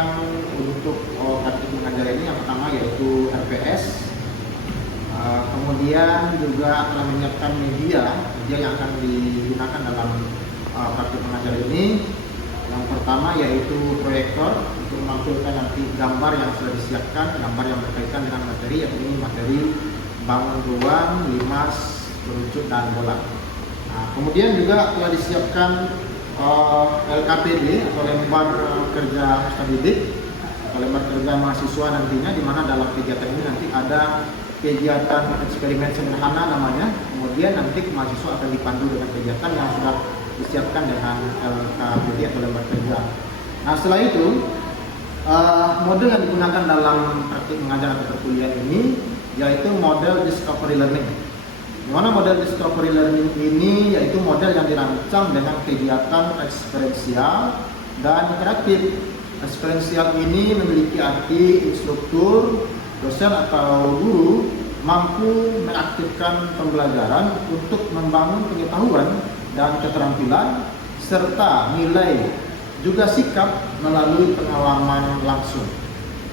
menyiapkan untuk praktik mengajar ini yang pertama yaitu RPS. Kemudian juga telah menyiapkan media yang akan digunakan dalam praktik mengajar ini. Yang pertama yaitu proyektor untuk menampilkan nanti gambar yang sudah disiapkan, gambar yang berkaitan dengan materi, yakni materi bangun ruang, limas, kerucut, dan bola. Nah, kemudian juga telah disiapkan LKPD atau lembar kerja peserta didik atau lembar kerja mahasiswa nantinya, di mana dalam kegiatan ini nanti ada kegiatan eksperimen sederhana namanya. Kemudian nanti mahasiswa akan dipandu dengan kegiatan yang sudah disiapkan dengan LKPD atau lembar kerja. Nah, setelah itu model yang digunakan dalam praktik mengajar atau perkuliahan ini yaitu model discovery learning. Di mana model discovery learning ini yaitu model yang dirancang dengan kegiatan eksperiensial dan interaktif. Eksperiensial ini memiliki arti instruktur, dosen atau guru mampu mengaktifkan pembelajaran untuk membangun pengetahuan dan keterampilan serta nilai juga sikap melalui pengalaman langsung.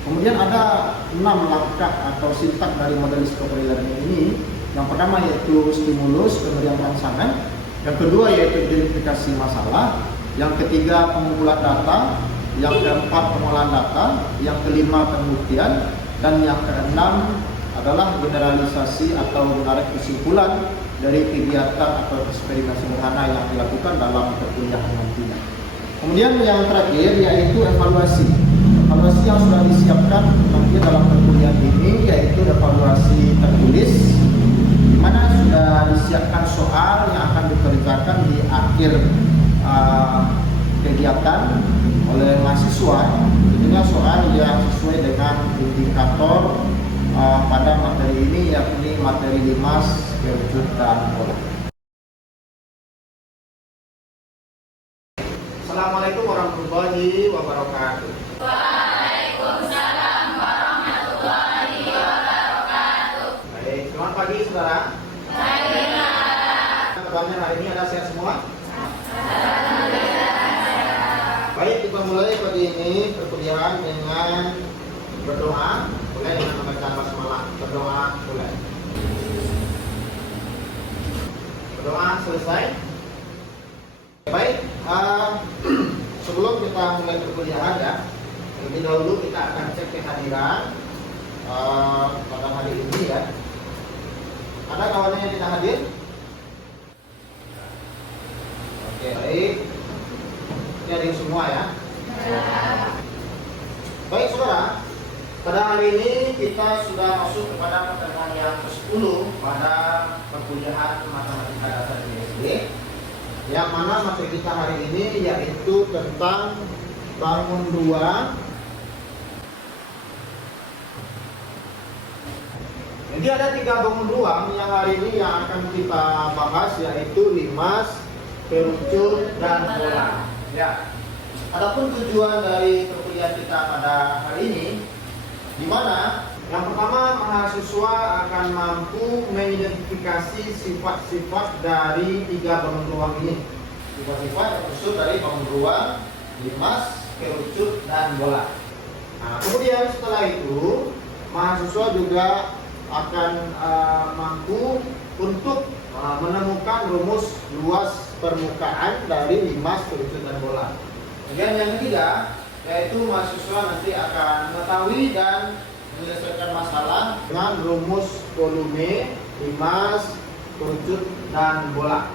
Kemudian ada 6 langkah atau sintak dari model discovery learning ini. Yang pertama yaitu stimulus, kemudian rangsangan. Yang kedua yaitu identifikasi masalah. Yang ketiga pengumpulan data. Yang keempat pengolahan data. Yang kelima pembuktian. Dan yang keenam adalah generalisasi atau menarik kesimpulan dari kegiatan atau eksperimen sederhana yang dilakukan dalam perkuliahan nantinya. Kemudian yang terakhir yaitu evaluasi. Evaluasi yang sudah disiapkan nanti dalam perkuliahan ini yaitu evaluasi tertulis, di mana sudah disiapkan soal yang akan dikerjakan di akhir kegiatan oleh mahasiswa. Tentunya soal yang sesuai dengan indikator pada materi ini, yakni materi limas, kerucut, dan bola. Assalamualaikum warahmatullahi wabarakatuh. Waalaikumsalam warahmatullahi wabarakatuh. Baik, selamat pagi saudara. Pagi. Kabarnya hari ini ada sehat semua? Baik, kita mulai pagi ini perkuliahan dengan berdoa. Mulai dengan membaca basmalah. Berdoa mulai. Berdoa selesai. Baik, sebelum kita mulai perkuliahan ya, lebih dahulu kita akan cek kehadiran pada hari ini ya. Ada kawannya yang tidak hadir? Oke, baik. Ini hadir semua ya. Baik saudara, pada hari ini kita sudah masuk kepada pertemuan yang ke-10 pada perkuliahan matematika dasar di SD. Yang mana materi kita hari ini yaitu tentang bangun ruang. Jadi ada 3 bangun ruang yang hari ini yang akan kita bahas, yaitu limas, kerucut, dan bola. Ya. Adapun tujuan dari perkuliahan kita pada hari ini, di mana yang pertama mahasiswa akan mampu mengidentifikasi sifat-sifat dari 3 bangun ruang ini. Sifat-sifat yang tersusun dari bangun ruang, limas, kerucut, dan bola. Nah, kemudian setelah itu mahasiswa juga akan mampu untuk menemukan rumus luas permukaan dari limas, kerucut, dan bola. Kemudian yang ketiga yaitu mahasiswa nanti akan mengetahui dan menyelesaikan masalah dengan rumus volume, limas, kerucut, dan bola.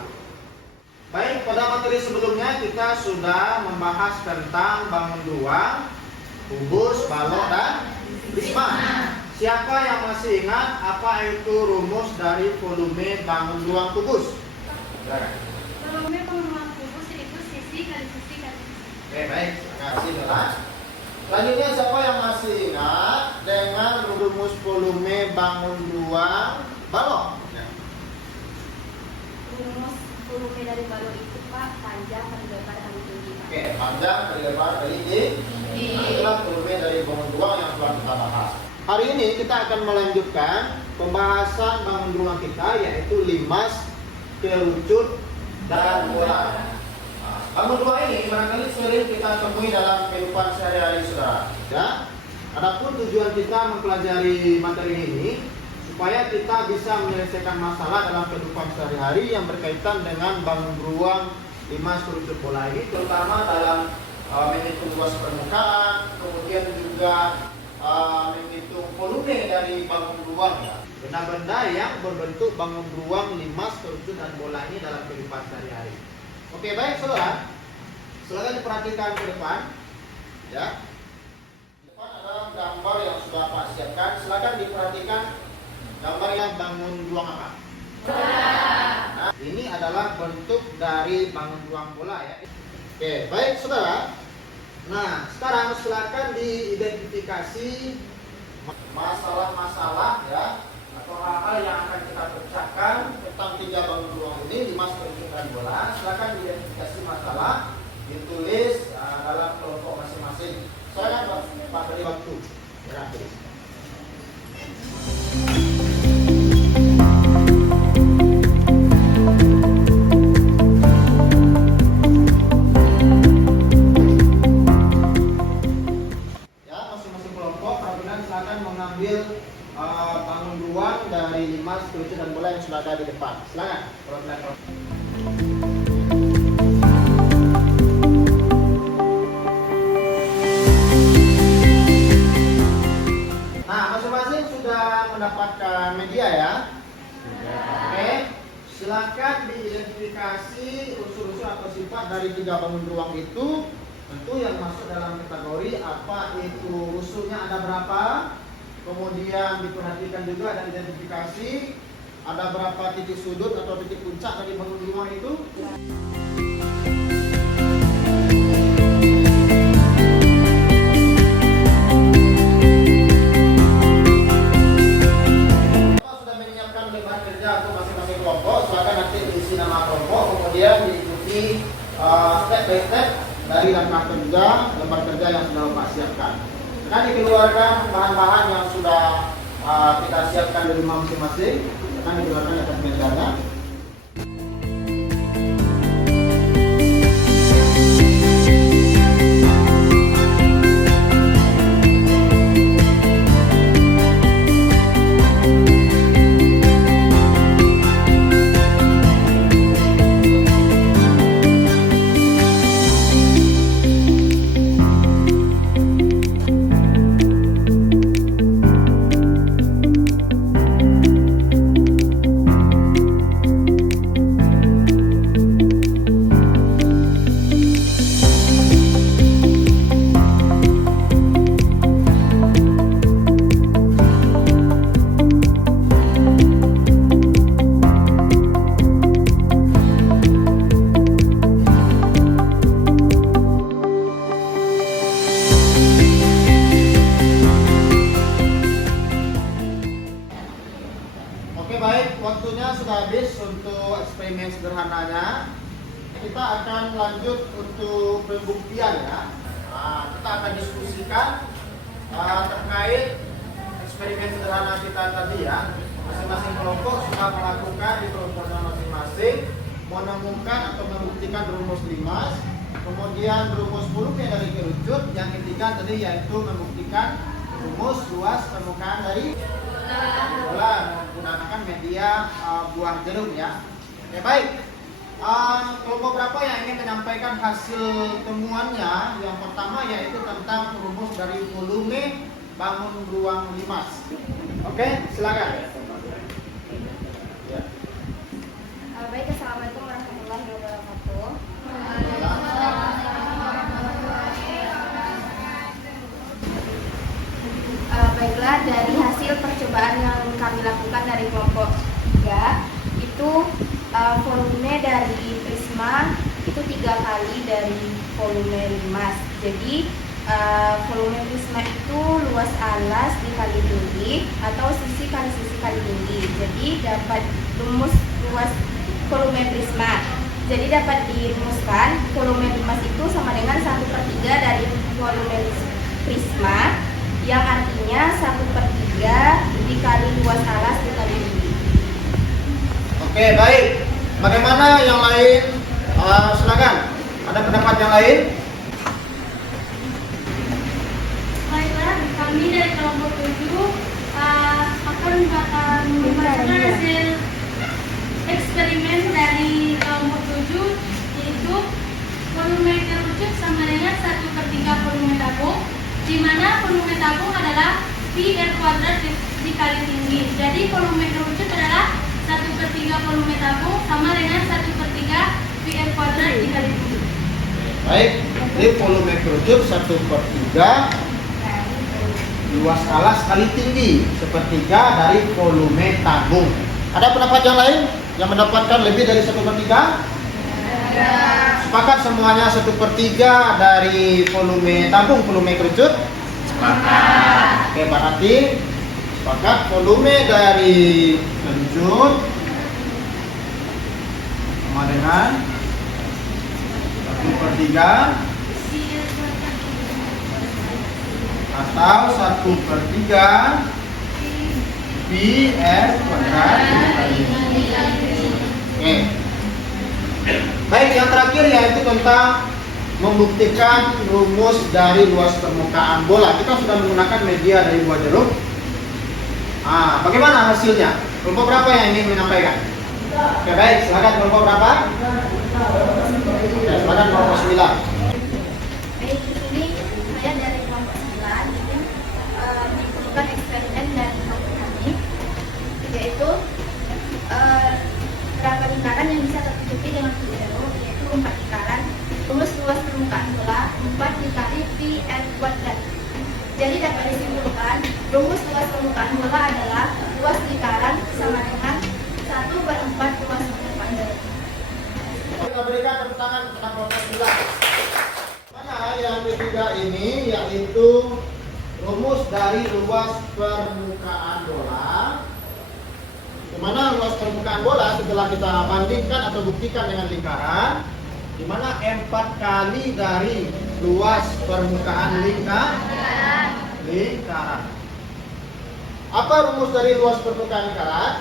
Baik, pada materi sebelumnya kita sudah membahas tentang bangun ruang, kubus, balok, dan prisma. Siapa yang masih ingat apa itu rumus dari volume bangun ruang kubus? Volume bangun ruang kubus itu sisi kali sisi kali sisi. Oke, baik, terima kasih Bella. Selanjutnya siapa yang masih ingat dengan rumus volume bangun ruang balok? Ya. Rumus volume dari balok itu Pak, panjang kali lebar kali tinggi. Oke, panjang kali lebar kali tinggi. Itulah volume dari bangun ruang yang telah kita bahas. Hari ini kita akan melanjutkan pembahasan bangun ruang kita, yaitu limas, kerucut, dan bola. Nah, Bangun dua ini barangkali sering kita temui dalam kehidupan sehari-hari saudara. Ya. Adapun tujuan kita mempelajari materi ini supaya kita bisa menyelesaikan masalah dalam kehidupan sehari-hari yang berkaitan dengan bangun beruang 5 struktur bola ini, terutama dalam menghitung luas permukaan, kemudian juga menghitung volume dari bangun beruang ya. Benda-benda yang berbentuk bangun beruang 5 struktur dan bola ini dalam kehidupan sehari-hari. Oke, baik saudara. Silakan diperhatikan ke depan. Ya. Di depan ada gambar yang sudah Pak siapkan. Silakan diperhatikan gambar yang bangun beruang apa? Nah, ini adalah bentuk dari bangun beruang bola ya. Oke, baik saudara. Nah, sekarang silakan diidentifikasi masalah-masalah ya atau hal-hal yang akan kita pecahkan tentang 3 bangun beruang ini 5 struktur dan bola. Silakan diidentifikasi masalah, ditulis dalam kelompok masing-masing. Silakan Pak beri waktu. Ya, tulis. Bangun beruang dari 5 struktur dan bola yang sudah ada di depan. Silakan. Nah, masing-masing sudah mendapatkan media ya. Oke. Silakan diidentifikasi unsur-unsur atau sifat dari 3 bangun beruang itu. Tentu yang masuk dalam kategori apa itu usulnya ada berapa. Kemudian diperhatikan juga dan identifikasi ada berapa titik sudut atau titik puncak dari bangun beruang itu. Kita sudah menyiapkan lembar kerja untuk masing-masing kelompok. Silakan nanti diisi nama kelompok, kemudian diikuti step by step dari lembar kerja yang sudah Pak siapkan. Nah, dikeluarkan bahan-bahan yang sudah kita siapkan di rumah masing-masing. Akan dikeluarkan atas mejanya. Waktunya sudah habis untuk eksperimen sederhananya. Kita akan lanjut untuk pembuktian ya. Kita akan diskusikan terkait eksperimen sederhana kita tadi ya. Masing-masing kelompok sudah melakukan di kelompoknya masing-masing menemukan atau membuktikan rumus limas, kemudian rumus volume dari kerucut, yang ketiga tadi yaitu membuktikan rumus luas permukaan dari bola menggunakan media buah jarum ya. Oke, baik. Kelompok berapa yang ingin menyampaikan hasil temuannya? Yang pertama yaitu tentang rumus dari volume bangun beruang limas. Oke, silakan. Ya. Baik, assalamualaikum warahmatullahi wabarakatuh. Baiklah, dari hasil percobaan yang kami lakukan dari kelompok 3 itu volume dari prisma itu 3 kali dari volume limas. Jadi volume prisma itu luas alas dikali tinggi atau sisi kali sisi kali tinggi. Jadi dapat rumus luas volume prisma. Jadi dapat dirumuskan volume limas itu sama dengan 1/3 dari volume prisma, yang artinya 1/3 dikali luas alas dikali tinggi. Oke, baik. Bagaimana yang lain? Silakan. Ada pendapat yang lain? Baiklah, kami dari kelompok 7 akan membacakan hasil eksperimen dari kelompok 7, yaitu volume kerucut sama dengan 1/3 volume tabung, di mana volume tabung adalah pi r kuadrat dikali tinggi. Jadi volume kerucut adalah 1/3 volume tabung sama dengan 1/3 pi r kuadrat dikali tinggi. Baik, jadi volume kerucut 1/3 luas alas kali tinggi, 1/3 dari volume tabung. Ada pendapat yang lain yang mendapatkan lebih dari 1/3? Sepakat semuanya 1/3 dari volume tabung, volume kerucut? Sepakat. Oke, berarti sepakat volume dari kerucut sama dengan 1/3 atau 1/3 pi r kuadrat dikali. Oke. Baik, yang terakhir yaitu tentang membuktikan rumus dari luas permukaan bola. Kita sudah menggunakan media dari buah jeruk. Bagaimana hasilnya? Kelompok berapa yang ingin menyampaikan? Oke, baik, silakan kelompok berapa? Oke, silakan kelompok 9. Baik, di sini saya dari kelompok 9 ini diperlukan eksperimen dari kelompok kami, yaitu berapa lingkaran yang bisa tertutupi dengan video, yaitu 4 lingkaran. Rumus luas permukaan bola 4 dikali pi r kuadrat. Jadi dapat disimpulkan rumus luas permukaan bola adalah luas lingkaran sama dengan 1/4 luas permukaan bola. Kita berikan tepuk tangan kepada kelompok 9. Mana yang ketiga ini yaitu rumus dari luas permukaan bola. Di mana luas permukaan bola setelah kita bandingkan atau buktikan dengan lingkaran, di mana 4 kali dari luas permukaan lingkaran. Apa rumus dari luas permukaan lingkaran?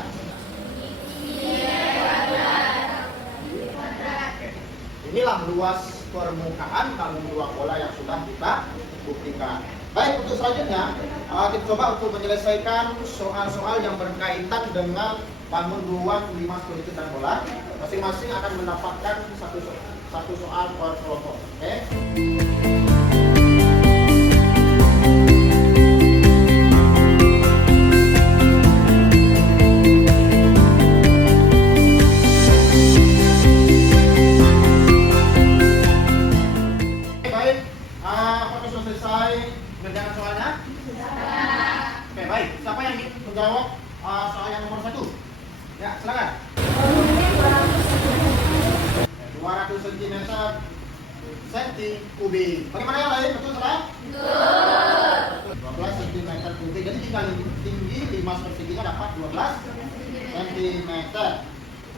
Inilah luas permukaan tanggung jawab bola yang sudah kita buktikan. Baik, untuk selanjutnya kita coba untuk menyelesaikan soal-soal yang berkaitan dengan bangun ruang 5 kerucutan bola. Masing-masing akan mendapatkan satu soal per kelompok. Oke? Baik, apakah sudah selesai mengerjakan soalnya? Oke, baik. Siapa yang ingin menjawab soal yang nomor 1? Ya, silakan. 200 cm senti kubik. Bagaimana yang lain? Betul salah? Betul. 12 cm kubik. Jadi dikali tinggi 5/3 dapat 12 cm.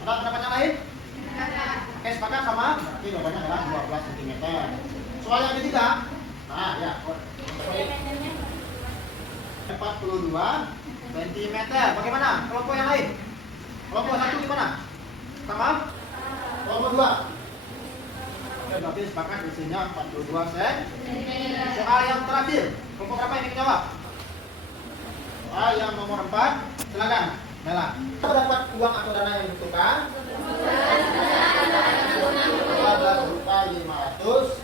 Ada pendapat yang lain? Oke, sepakat sama? Berarti jawabannya adalah 12 cm. Soal yang ketiga. Nah, ya. 42 cm. Bagaimana? Kelompok yang lain? Kelompok 1 gimana? Sama? Kelompok 2? Oke, berarti sepakat isinya 42 cm. Soal yang terakhir, kelompok berapa yang ingin jawab? Soal yang nomor 4, silakan. Mela. Kita dapat uang atau dana yang dibutuhkan? 12.500.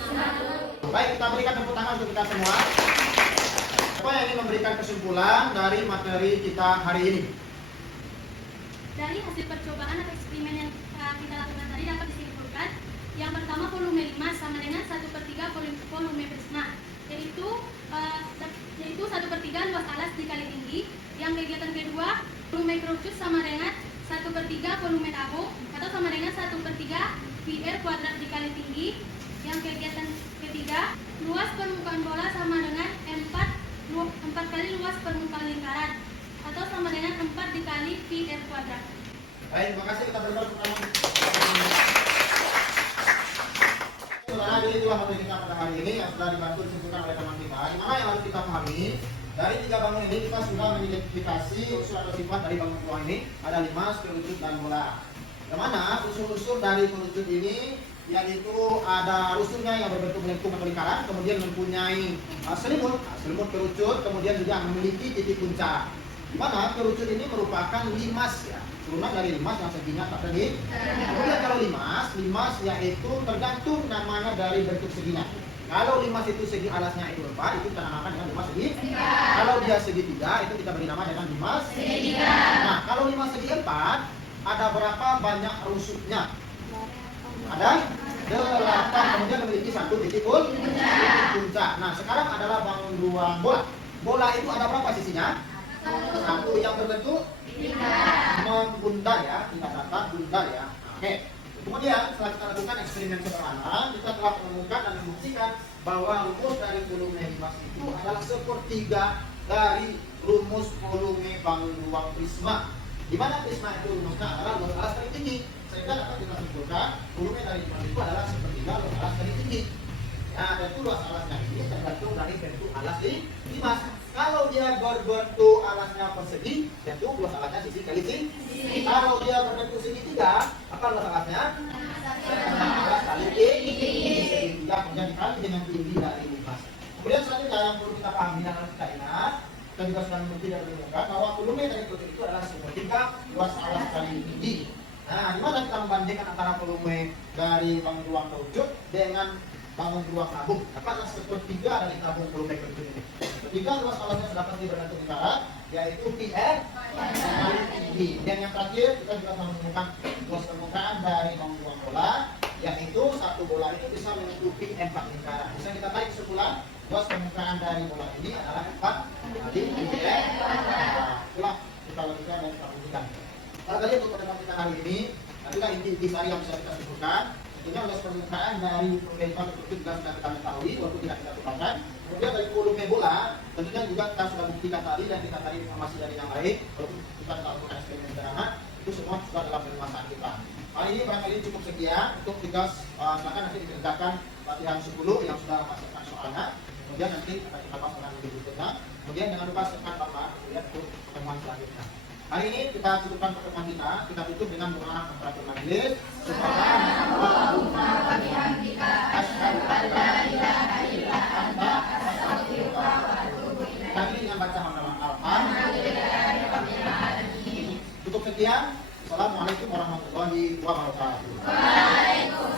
Baik, kita berikan tepuk tangan untuk kita semua. Siapa yang ingin memberikan kesimpulan dari materi kita hari ini? Dari hasil percobaan atau eksperimen yang kita lakukan tadi dapat disimpulkan yang pertama volume 5 sama dengan 1/3 volume prisma, yaitu 1/3 luas alas dikali tinggi. Yang kegiatan kedua, volume kerucut sama dengan 1/3 volume tabung atau sama dengan 1/3 pi r kuadrat dikali tinggi. Yang kegiatan ketiga, luas permukaan bola sama dengan 4 kali luas permukaan lingkaran atau sama dengan 4 dikali pi r kuadrat. Baik, terima kasih. Kita berikan tepuk tangan. Saudara, jadi itulah materi kita pada hari ini yang sudah dibantu disebutkan oleh teman kita. Di mana yang harus kita pahami? Dari 3 bangun ini kita sudah mengidentifikasi unsur atau sifat dari bangun ruang ini. Ada 5 kerucut dan bola. Yang mana unsur-unsur dari kerucut ini yaitu ada rusunnya yang berbentuk melengkung atau lingkaran, kemudian mempunyai selimut, selimut kerucut, kemudian juga memiliki titik puncak. Di mana kerucut ini merupakan limas ya, turunan dari limas yang seginya tak tadi. Kemudian kalau limas yaitu tergantung namanya dari bentuk seginya. Kalau limas itu segi alasnya itu 4, itu kita namakan dengan limas segi. Kalau dia segitiga, itu kita beri nama dengan limas segitiga. Nah, kalau limas segi 4, ada berapa banyak rusuknya? Ada 8, kemudian memiliki satu titik puncak. Nah, sekarang adalah ruang bola. Bola itu ada berapa sisinya? Satu yang berbentuk membundar ya, tidak datar bundar ya. Oke. Kemudian setelah kita lakukan eksperimen sederhana, kita telah menemukan dan membuktikan bahwa rumus dari volume limas itu adalah sepertiga dari rumus volume bangun ruang prisma. Di mana prisma itu rumusnya adalah luas alas kali tinggi, sehingga dapat kita simpulkan volume dari limas itu adalah sepertiga luas alas kali tinggi. Nah, tentu luas alasnya ini tergantung dari bentuk alas di limas. Kalau dia berbentuk alasnya persegi, tentu luas alasnya sisi kali sisi. Kalau dia berbentuk segitiga, apa luas alasnya? Alas kali tinggi. Segitiga kemudian dikali dengan tinggi dari limas. Kemudian selanjutnya yang perlu kita pahami dan harus kita ingat, kita juga sudah mengerti dan menemukan bahwa volume dari kerucut itu adalah sepertiga luas alas kali tinggi. Nah, di mana kita membandingkan antara volume dari bangun ruang kerucut dengan bangun ruang tabung? Apakah sepertiga dari tabung volume kerucut ini? Sepertiga luas alasnya sudah pasti berbentuk lingkaran, yaitu PR kali tinggi. Dan yang terakhir kita juga menemukan luas permukaan dari bangun ruang bola, yaitu satu bola itu bisa menutupi 4 lingkaran. Bisa kita tarik kesimpulan, luas permukaan dari bola ini adalah 4 kali PR. Itulah kita lanjutkan dan kita buktikan. Barangkali untuk pertemuan kita hari ini, nantilah inti sari yang bisa kita sebutkan. Tentunya luas permukaan dari pemerintah itu juga sudah kita ketahui, walaupun tidak kita tukarkan. Kemudian dari volume bola, tentunya juga kita sudah buktikan tadi dan kita tarik informasi dari yang lain, walaupun kita tidak lakukan eksperimen sederhana, itu semua sudah dalam penguasaan kita. Kali ini barangkali cukup sekian untuk tugas, silakan nanti dikerjakan latihan 10 yang sudah masukkan soalnya. Kemudian nanti akan kita bahas dengan lebih berikutnya. Kemudian jangan lupa sertakan Bapak kemudian untuk pertemuan selanjutnya. Hari ini kita cukupkan pertemuan kita tutup dengan doa temperatur majelis. Subhanallahumma wa bihamdika asyhadu an la ilaha illa anta astaghfiruka wa atubu ilaik. Kami dengan baca hamdalah Alhamdulillahirabbil alamin. Cukup sekian. Assalamualaikum warahmatullahi wabarakatuh. Waalaikumsalam.